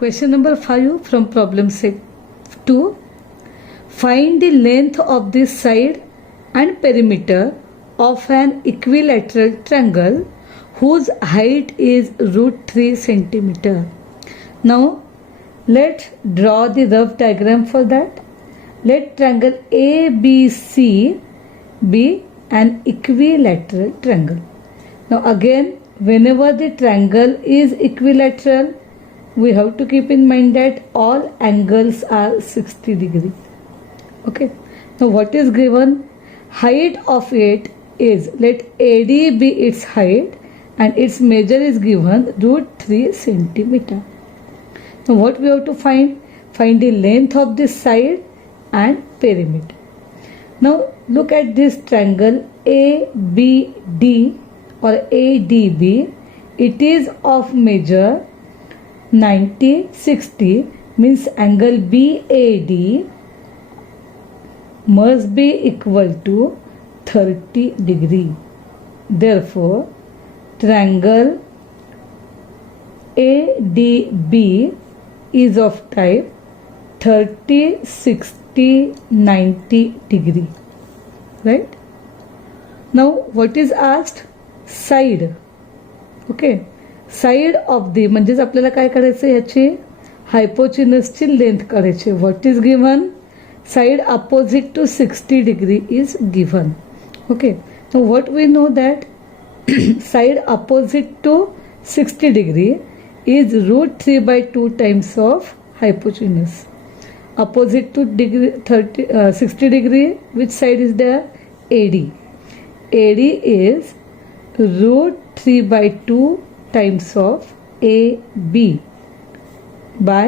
Question number 5 from problem set 2. Find the length of the side and perimeter of an equilateral triangle whose height is √3 centimeter. Now let's draw the rough diagram for that. Let triangle ABC be an equilateral triangle. Now again, whenever the triangle is equilateral, we have to keep in mind that all angles are 60 degrees. Okay. Now what is given? Height of it is, let AD be its height and its measure is given √3 centimeter. Now what we have to find? Find the length of this side and perimeter. Now look at this triangle ABD or ADB. It is of measure 90, 60, means angle BAD must be equal to 30 degree. Therefore, triangle ADB is of type 30, 60, 90 degree. Right? Now, what is asked? Side. Okay. Side of the म्हणजेच आपल्याला काय करायचं ह्याची हायपोचिनसची length काढायची. What is given? Side opposite to 60 degree is given. Okay. Now what we know that side opposite to 60 degree is √3/2 times of hypotenuse. Opposite to degree 60 degree which side is there? AD. AD is √3/2 times of AB by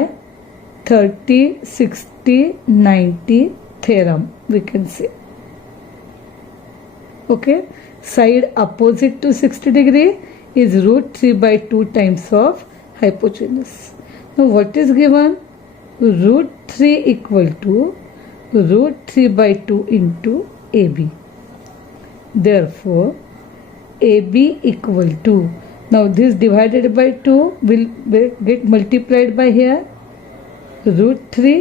30, 60, 90 theorem we can say. Okay, side opposite to 60 degree is √3/2 times of hypotenuse. Now what is given? √3 equal to √3/2 into AB. Therefore AB equal to, now this divided by 2 will get multiplied by here √3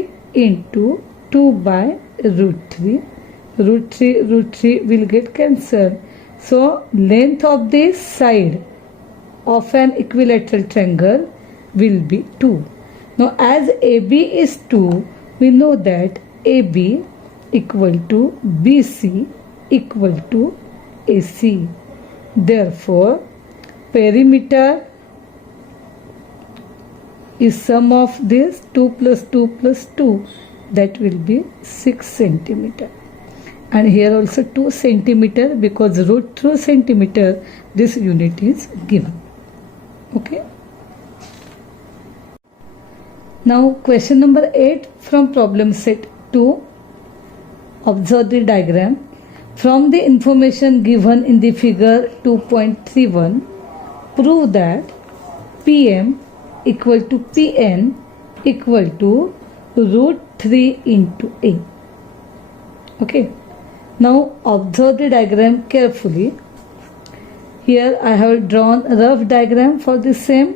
into 2 by √3. √3 will get cancelled. So length of this side of an equilateral triangle will be 2. Now as AB is 2, we know that AB equal to BC equal to AC. Therefore perimeter is sum of this 2 plus 2 plus 2, that will be 6 centimeter, and here also 2 centimeter because √3 centimeter this unit is given. Okay. Now question number 8 from problem set 2. Observe the diagram. From the information given in the figure 2.31, prove that PM equal to PN equal to √3 into A. Okay. Now observe the diagram carefully. Here I have drawn a rough diagram for the same.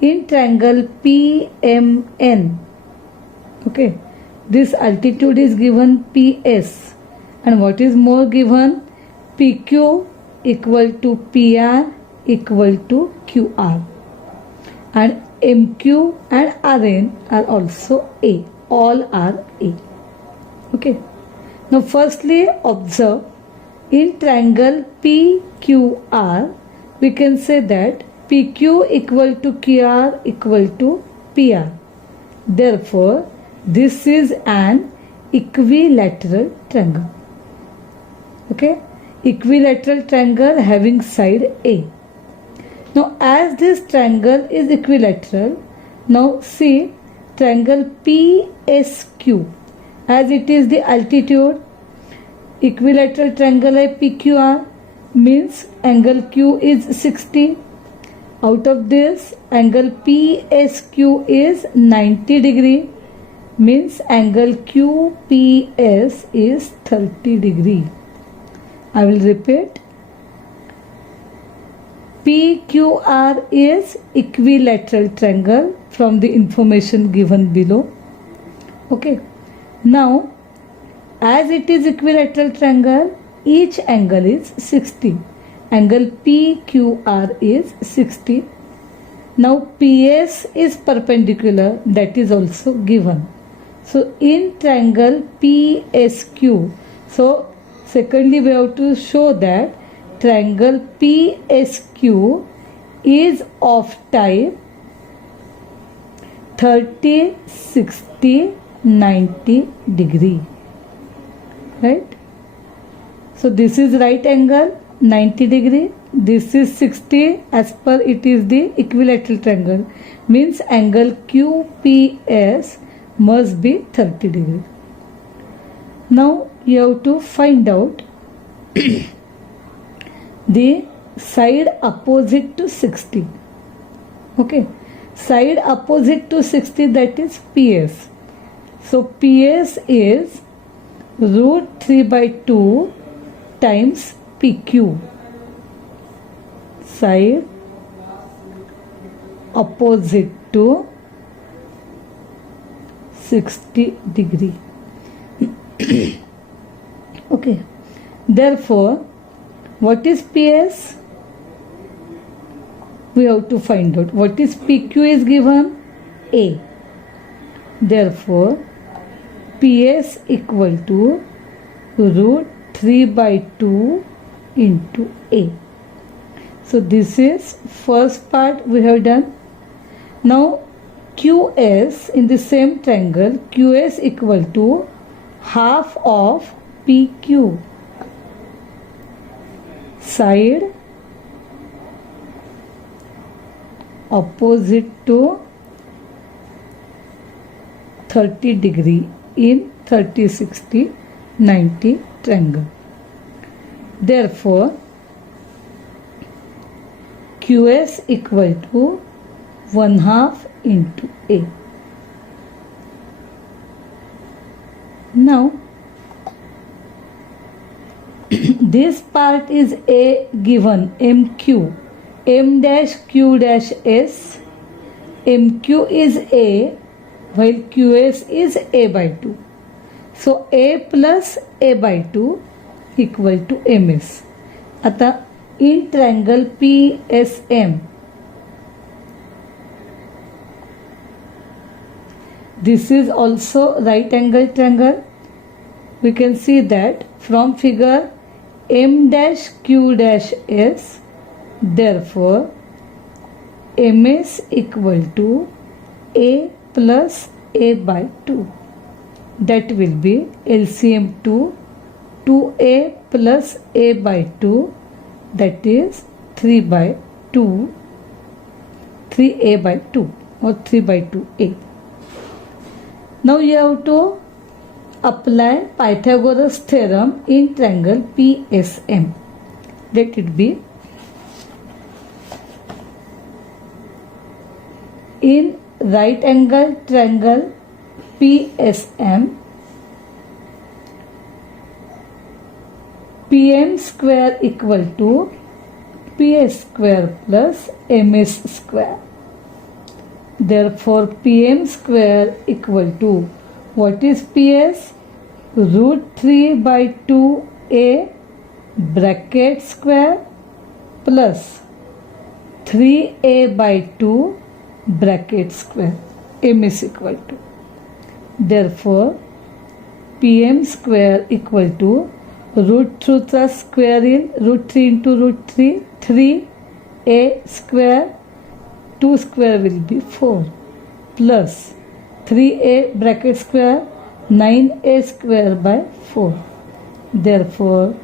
In triangle PMN, okay, this altitude is given PS, and what is more given? PQ equal to PR equal to QR, and MQ and RN are also A. All are A. Okay. Now firstly observe in triangle PQR, we can say that PQ equal to QR equal to PR. Therefore this is an equilateral triangle. Okay. Equilateral triangle having side A. Now as this triangle is equilateral, now see triangle PSQ, as it is the altitude, equilateral triangle है PQR, means angle Q is 60. Out of this angle PSQ is 90 degree, means angle QPS is 30 degree. I will repeat. PQR is equilateral triangle from the information given below. Okay. Now, as it is equilateral triangle, each angle is 60. Angle PQR is 60. Now, PS is perpendicular, that is also given. So, in triangle PSQ, so secondly we have to show that triangle PSQ is of type 30, 60, 90 degree. Right? So this is right angle 90 degree. This is 60 as per it is the equilateral triangle. Means angle QPS must be 30 degree. Now you have to find out the side opposite to 60. Okay. Side opposite to 60, that is PS. So PS is root 3 by 2 times PQ. Side opposite to 60 degree. Okay. Therefore, what is PS? We have to find out. What is PQ is given? A. Therefore, PS equal to root 3 by 2 into A. So this is first part we have done. Now QS in the same triangle, QS equal to half of PQ. Side opposite to 30 degree in 30, 60, 90 triangle. Therefore, QS equal to 1/2 into A. Now, this part is A given MQ. M dash Q dash S. MQ is A while QS is A by 2. So A plus A by 2 equal to MS. आता in triangle PSM, this is also right angle triangle. We can see that from figure M dash Q dash S. Therefore, MS equal to A plus A by 2. That will be LCM 2A plus A by 2, that is 3 by 2, 3A by 2 or 3 by 2A. Now you have to apply Pythagoras theorem in triangle PSM. Let it be in right angle triangle PSM, PM square equal to PS square plus MS square. Therefore, PM square equal to, what is PS? Root 3 by 2A bracket square plus 3A by 2 bracket square. M is equal to. Therefore, PM square equal to root 2 square in root 3 into root 3, 3A square, 2 square will be 4 plus 3A bracket square, 9A square by 4. Therefore,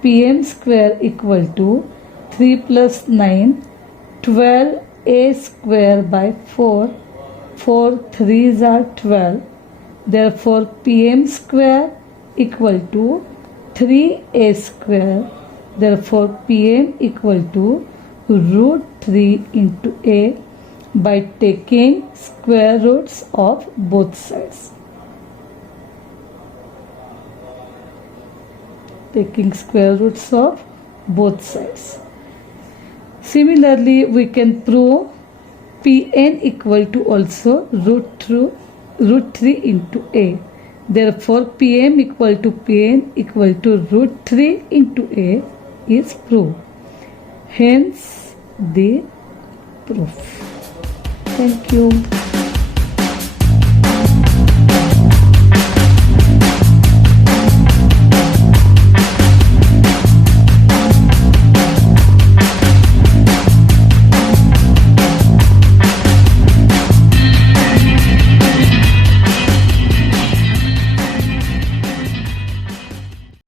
PM square equal to 3 plus 9, 12A square by 4. 4 3s are 12. Therefore, PM square equal to 3A square. Therefore, PM equal to root 3 into A by taking square roots of both sides. Taking square roots of both sides. Similarly, we can prove Pn equal to also root 3 into A. Therefore, Pm equal to Pn equal to root 3 into A is proved. Hence, the proof. Thank you.